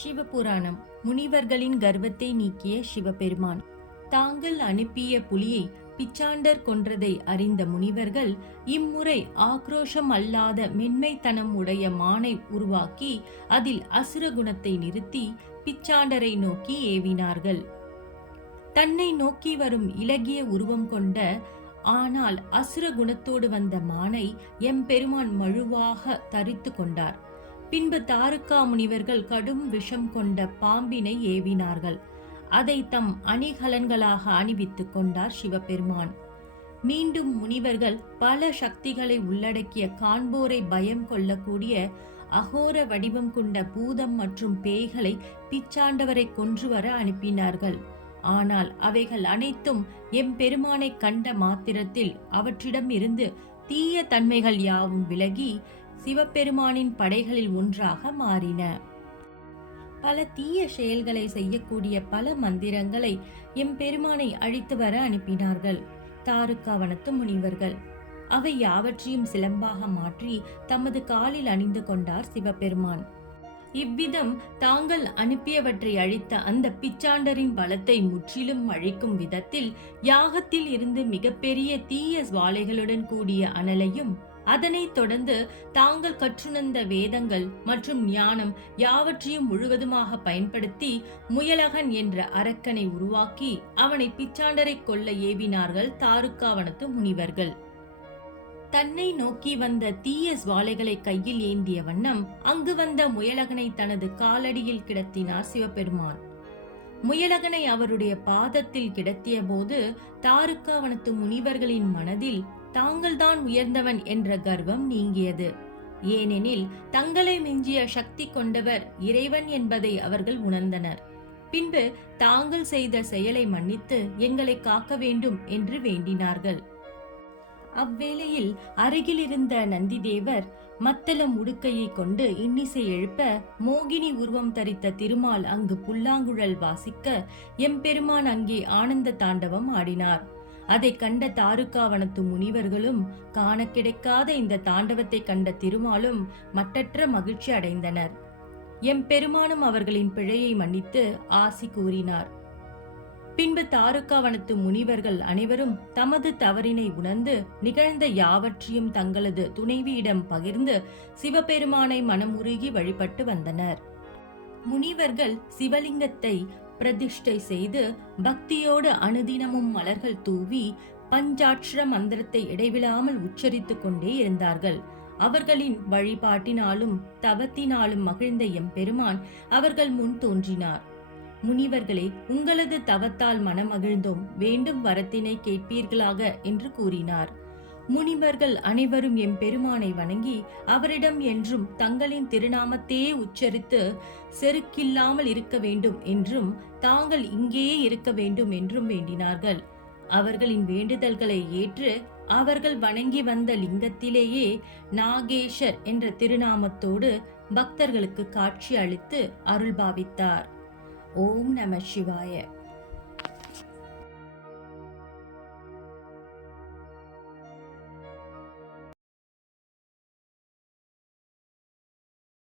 சிவபுராணம். முனிவர்களின் கர்வத்தை நீக்கிய சிவபெருமான். தாங்கள் அனுப்பிய புலியை பிச்சாண்டர் கொன்றதை அறிந்த முனிவர்கள் இம்முறை ஆக்ரோஷம் அல்லாத மென்மைத்தனம் உடைய மானை உருவாக்கி அதில் அசுர குணத்தை நிறுத்தி பிச்சாண்டரை நோக்கி ஏவினார்கள். தன்னை நோக்கி வரும் இலகிய உருவம் கொண்ட ஆனால் அசுர குணத்தோடு வந்த மானை எம்பெருமான் மழுவாக தரித்து கொண்டார். பின்பு தாருக்கா முனிவர்கள் கடும் விஷம் கொண்ட பாம்பினை ஏவினார்கள். அதை தம் அணிகலன்களாக அணிவித்துக் கொண்டார் சிவபெருமான். மீண்டும் முனிவர்கள் பல சக்திகளை உள்ளடக்கிய காண்போரை பயம் கொள்ளக்கூடிய அகோர வடிவம் கொண்ட பூதம் மற்றும் பேய்களை பிச்சாண்டவரை கொன்று வர அனுப்பினார்கள். ஆனால் அவைகள் அனைத்தும் எம்பெருமானை கண்ட மாத்திரத்தில் அவற்றிடம் இருந்து தீய தன்மைகள் யாவும் விலகி சிவபெருமானின் படைகளில் ஒன்றாக மாறின. பல தீய செயல்களை செய்யக்கூடிய பல மந்திரங்களை எம்பெருமானை அழித்து வர அனுப்பினார்கள் தாருக்காவனத்து முனிவர்கள். அவை யாவற்றையும் சிலம்பாக மாற்றி தமது காலில் அணிந்து கொண்டார் சிவபெருமான். இவ்விதம் தாங்கள் அனுப்பியவற்றை அழித்த அந்த பிச்சாண்டரின் பலத்தை முற்றிலும் அழிக்கும் விதத்தில் யாகத்தில் இருந்து மிகப்பெரிய தீய சுவாலைகளுடன் கூடிய அனலையும் அதனைத் தொடர்ந்து தாங்கள் கற்றுணர்ந்த வேதங்கள் மற்றும் ஞானம் யாவற்றையும் முழுவதுமாக பயன்படுத்தி முயலகன் என்ற அரக்கனை உருவாக்கி அவனை பிச்சாண்டரை கொல்ல ஏவினார்கள் தாருக்காவனத்து முனிவர்கள். தன்னை நோக்கி வந்த தீய சுவாலைகளை கையில் ஏந்திய வண்ணம் அங்கு வந்த முயலகனை தனது காலடியில் கிடத்தினார் சிவபெருமான். முயலகனை அவருடைய பாதத்தில் கிடத்திய போது தாருக்காவனத்து முனிவர்களின் மனதில் தாங்கள்தான் உயர்ந்தவன் என்ற கர்வம் நீங்கியது. ஏனெனில் தங்களை மிஞ்சிய சக்தி கொண்டவர் இறைவன் என்பதை அவர்கள் உணர்ந்தனர். பின்பு தாங்கள் செய்த செயலை மன்னித்து எங்களை காக்க வேண்டும் என்று வேண்டினார்கள். அவ்வேளையில் அருகில் இருந்த நந்திதேவர் மத்தளம் உடுக்கையை கொண்டு இன்னிசை எழுப்ப மோகினி உருவம் தரித்த திருமால் அங்கு புல்லாங்குழல் வாசிக்க எம்பெருமான் அங்கே ஆனந்த தாண்டவம் ஆடினார். அதை கண்ட தாருக்காவனத்து முனிவர்களும் காண கிடைக்காத இந்த தாண்டவத்தை கண்ட திருமாலும் மட்டற்ற மகிழ்ச்சி அடைந்தனர். எம்பெருமானும் அவர்களின் பிழையை மன்னித்து ஆசி கூறினார். பின்பு தாருக்காவனத்து முனிவர்கள் அனைவரும் தமது தவறினை உணர்ந்து நிகழ்ந்த யாவற்றையும் தங்களது துணைவியிடம் பகிர்ந்து சிவபெருமானை மனமுருகி வழிபட்டு வந்தனர். முனிவர்கள் சிவலிங்கத்தை பிரதிஷ்டை செய்து பக்தியோடு அனுதினமும் மலர்கள் தூவி பஞ்சாட்சர மந்திரத்தை இடைவிடாமல் உச்சரித்துக் கொண்டே இருந்தார்கள். அவர்களின் வழிபாட்டினாலும் தவத்தினாலும் மகிழ்ந்த எம்பெருமான் அவர்கள் முன் தோன்றினார். முனிவர்களே, உங்களது தவத்தால் மனமகிழ்ந்தோம், வேண்டும் வரத்தினை கேட்பீர்களாக என்று கூறினார். முனிவர்கள் அனைவரும் எம்பெருமானை வணங்கி அவரிடம் என்றும் தங்களின் திருநாமத்தையே உச்சரித்து செருக்கில்லாமல் இருக்க வேண்டும் என்றும் தாங்கள் இங்கேயே இருக்க வேண்டும் என்றும் வேண்டினார்கள். அவர்களின் வேண்டுதல்களை ஏற்று அவர்கள் வணங்கி வந்த லிங்கத்திலேயே நாகேஷர் என்ற திருநாமத்தோடு பக்தர்களுக்கு காட்சி அளித்து அருள்பாவித்தார். ஓம் நம சிவாய.